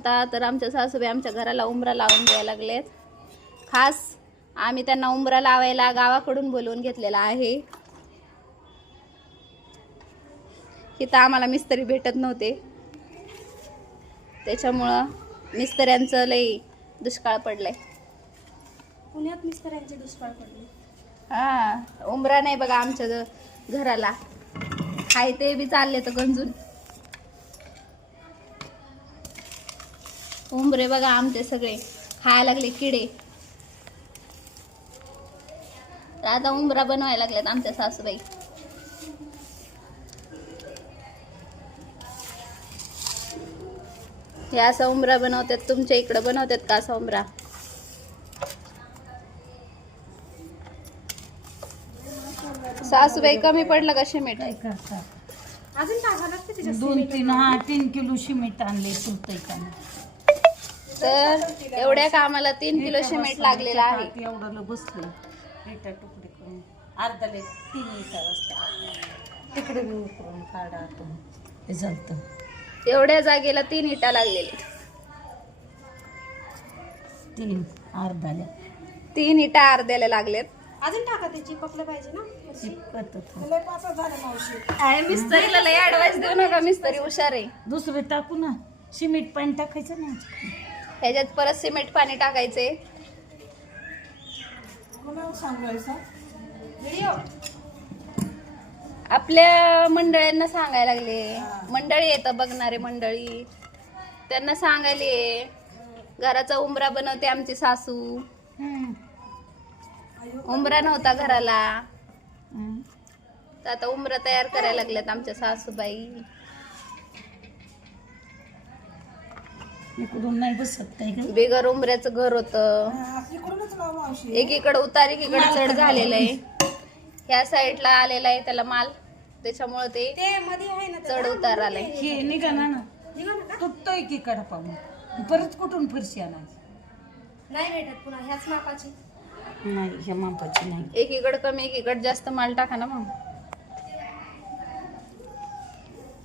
आता तर आमच्या सासूबाई आमच्या घराला उंबरा लावून द्यायला लागलेत. खास आम्ही त्यांना उंबरा लावायला गावाकडून बोलवून घेतलेला आहे. इथं आम्हाला मिस्त्री भेटत नव्हते, त्याच्यामुळं मिस्त्र्यांचं लई दुष्काळ पडलाय. पुण्यात मिस्त्र्यांचे दुष्काळ पडले. हा, उंबरा नाही बघा आमच्या घराला. हाय ते बी चालले तर गंजून. उंबरे बघा आमचे सगळे खायला लागले किडे. तर आता उंबरा बनवायला लागलेत आमच्या सासूबाई. हे असा उंबरा बनवतात. तुमच्या इकडं बनवतात का असा उंबरा? सासूबाई कमी पडलं का सिमेंट? काय करतात? अजून टाकावं लागतं त्याच्यात 2-3 किलो सिमेंट आणले सुलतय का तर एवढ्या कामाला 3 किलो सिमेंट लागलेलं आहे. एवढं बसले इटा तुकडे करून अर्धाले 3 इटा बसल्या तिकडे बी उकरून काढा हे चालतं. एवढ्या जागेला 3 इटा लागलेले. 3 अर्धाल्या 3 इटा अर्ध्याला लागलेत. अजून टाका त्याची पकलं पाहिजे ना. काय मिस्त्रीला लय ऍडवाइस देऊ नका, मिस्त्री हुशार आहे. दुसरे टाकू ना, सिमेंट पाणी टाकायचं ना. ह्याच्यात परत सिमेंट पाणी टाकायचे. आपल्या मंडळींना सांगायला लागले. मंडळी येतं बघणारे मंडळी, त्यांना सांगायले घराचा उंबरा बनवते आमची सासू. उंबरा नव्हता घराला, तर आता उंबरा तयार करायला लागल्यात आमच्या सासूबाई. इकडून नाही बसत काय ग? बिगर उंबऱ्याचं घर होतं. एकीकडे उतार एकीकडे चढ झालेलं आहे. ह्या साईडला आलेला आहे त्याला माल, त्याच्यामुळे ते मध्ये आहे ना चढ उतार आलाय. हे निघा ना तुटतोय की कडा पाहून परत कुठून फरशी आणायची? नाही भेटत पुन्हा ह्याच मापाची. नाही ह्या मापाची नाही. एकीकडे कमी एकीकडे जास्त माल टाका ना मग.